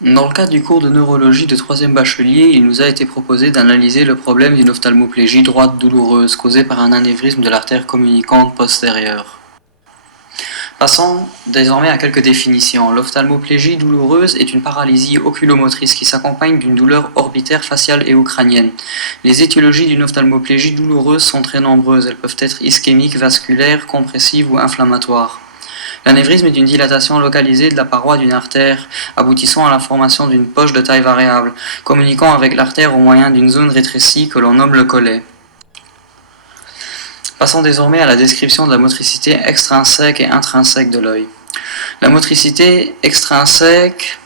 Dans le cadre du cours de neurologie de 3e bachelier, il nous a été proposé d'analyser le problème d'une ophtalmoplégie droite douloureuse causée par un anévrisme de l'artère communicante postérieure. Passons désormais à quelques définitions. L'ophtalmoplégie douloureuse est une paralysie oculomotrice qui s'accompagne d'une douleur orbitaire, faciale et ou crânienne. Les étiologies d'une ophtalmoplégie douloureuse sont très nombreuses. Elles peuvent être ischémiques, vasculaires, compressives ou inflammatoires. L'anévrisme est une dilatation localisée de la paroi d'une artère, aboutissant à la formation d'une poche de taille variable, communiquant avec l'artère au moyen d'une zone rétrécie que l'on nomme le collet. Passons désormais à la description de la motricité extrinsèque et intrinsèque de l'œil. La motricité extrinsèque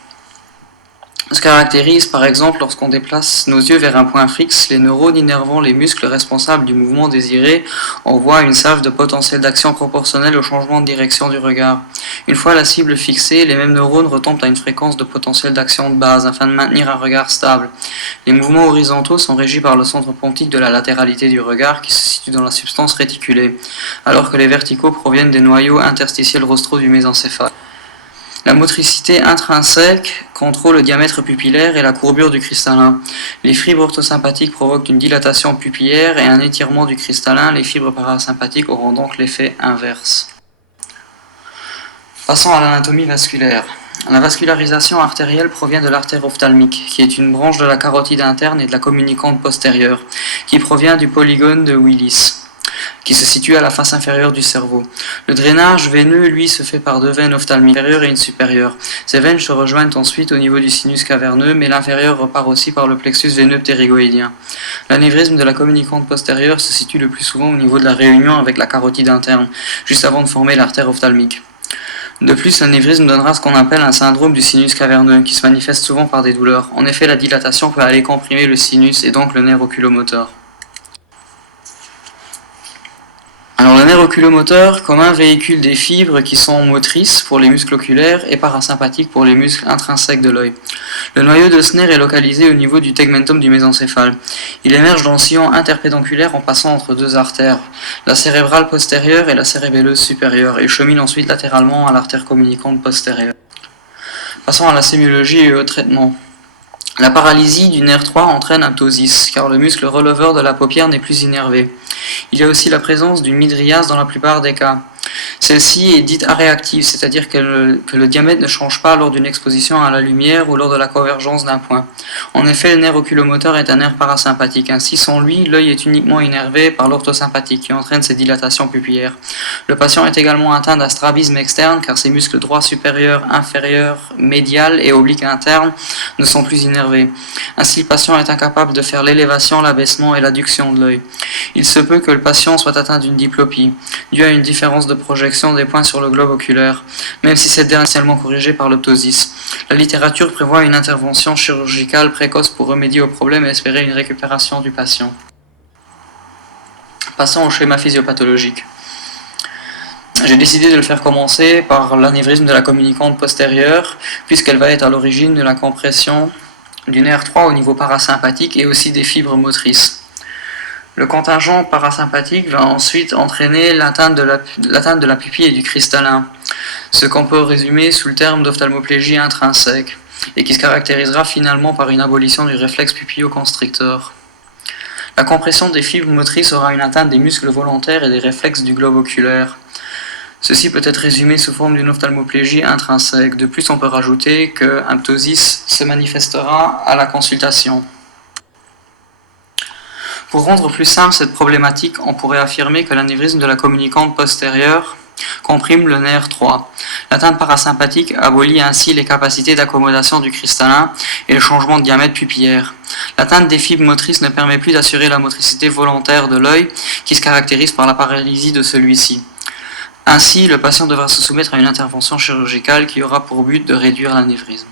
se caractérise par exemple lorsqu'on déplace nos yeux vers un point fixe, les neurones innervant les muscles responsables du mouvement désiré envoient une salve de potentiel d'action proportionnelle au changement de direction du regard. Une fois la cible fixée, les mêmes neurones retombent à une fréquence de potentiel d'action de base afin de maintenir un regard stable. Les mouvements horizontaux sont régis par le centre pontique de la latéralité du regard qui se situe dans la substance réticulée, alors que les verticaux proviennent des noyaux interstitiels rostraux du mésencéphale. La motricité intrinsèque contrôle le diamètre pupillaire et la courbure du cristallin. Les fibres orthosympathiques provoquent une dilatation pupillaire et un étirement du cristallin. Les fibres parasympathiques auront donc l'effet inverse. Passons à l'anatomie vasculaire. La vascularisation artérielle provient de l'artère ophtalmique, qui est une branche de la carotide interne et de la communicante postérieure, qui provient du polygone de Willis, qui se situe à la face inférieure du cerveau. Le drainage veineux, lui, se fait par deux veines ophtalmiques, une inférieure et une supérieure. Ces veines se rejoignent ensuite au niveau du sinus caverneux, mais l'inférieur repart aussi par le plexus veineux ptérygoïdien. L'anévrisme de la communicante postérieure se situe le plus souvent au niveau de la réunion avec la carotide interne, juste avant de former l'artère ophtalmique. De plus, l'anévrisme donnera ce qu'on appelle un syndrome du sinus caverneux, qui se manifeste souvent par des douleurs. En effet, la dilatation peut aller comprimer le sinus et donc le nerf oculomoteur. Alors le nerf oculomoteur commun véhicule des fibres qui sont motrices pour les muscles oculaires et parasympathiques pour les muscles intrinsèques de l'œil. Le noyau de ce nerf est localisé au niveau du tegmentum du mésencéphale. Il émerge dans le sillon interpédonculaire en passant entre deux artères, la cérébrale postérieure et la cérébelleuse supérieure, et chemine ensuite latéralement à l'artère communicante postérieure. Passons à la sémiologie et au traitement. La paralysie du nerf 3 entraîne un ptosis, car le muscle releveur de la paupière n'est plus innervé. Il y a aussi la présence d'une mydriase dans la plupart des cas. Celle-ci est dite aréactive, c'est-à-dire que le diamètre ne change pas lors d'une exposition à la lumière ou lors de la convergence d'un point. En effet, le nerf oculomoteur est un nerf parasympathique. Ainsi, sans lui, l'œil est uniquement innervé par l'orthosympathique qui entraîne ces dilatations pupillaires. Le patient est également atteint d'un strabisme externe car ses muscles droits supérieurs, inférieurs, médial et oblique interne ne sont plus innervés. Ainsi, le patient est incapable de faire l'élévation, l'abaissement et l'adduction de l'œil. Il se peut que le patient soit atteint d'une diplopie, due à une différence de projection des points sur le globe oculaire, même si cette dernière est partiellement corrigée par le ptosis. La littérature prévoit une intervention chirurgicale précoce pour remédier au problème et espérer une récupération du patient. Passons au schéma physiopathologique. J'ai décidé de le faire commencer par l'anévrisme de la communicante postérieure, puisqu'elle va être à l'origine de la compression du nerf 3 au niveau parasympathique et aussi des fibres motrices. Le contingent parasympathique va ensuite entraîner l'atteinte de la pupille et du cristallin, ce qu'on peut résumer sous le terme d'ophtalmoplégie intrinsèque, et qui se caractérisera finalement par une abolition du réflexe pupilloconstricteur. La compression des fibres motrices aura une atteinte des muscles volontaires et des réflexes du globe oculaire. Ceci peut être résumé sous forme d'une ophtalmoplégie intrinsèque. De plus, on peut rajouter qu'un ptosis se manifestera à la consultation. Pour rendre plus simple cette problématique, on pourrait affirmer que l'anévrisme de la communicante postérieure comprime le nerf 3. L'atteinte parasympathique abolit ainsi les capacités d'accommodation du cristallin et le changement de diamètre pupillaire. L'atteinte des fibres motrices ne permet plus d'assurer la motricité volontaire de l'œil qui se caractérise par la paralysie de celui-ci. Ainsi, le patient devra se soumettre à une intervention chirurgicale qui aura pour but de réduire l'anévrisme.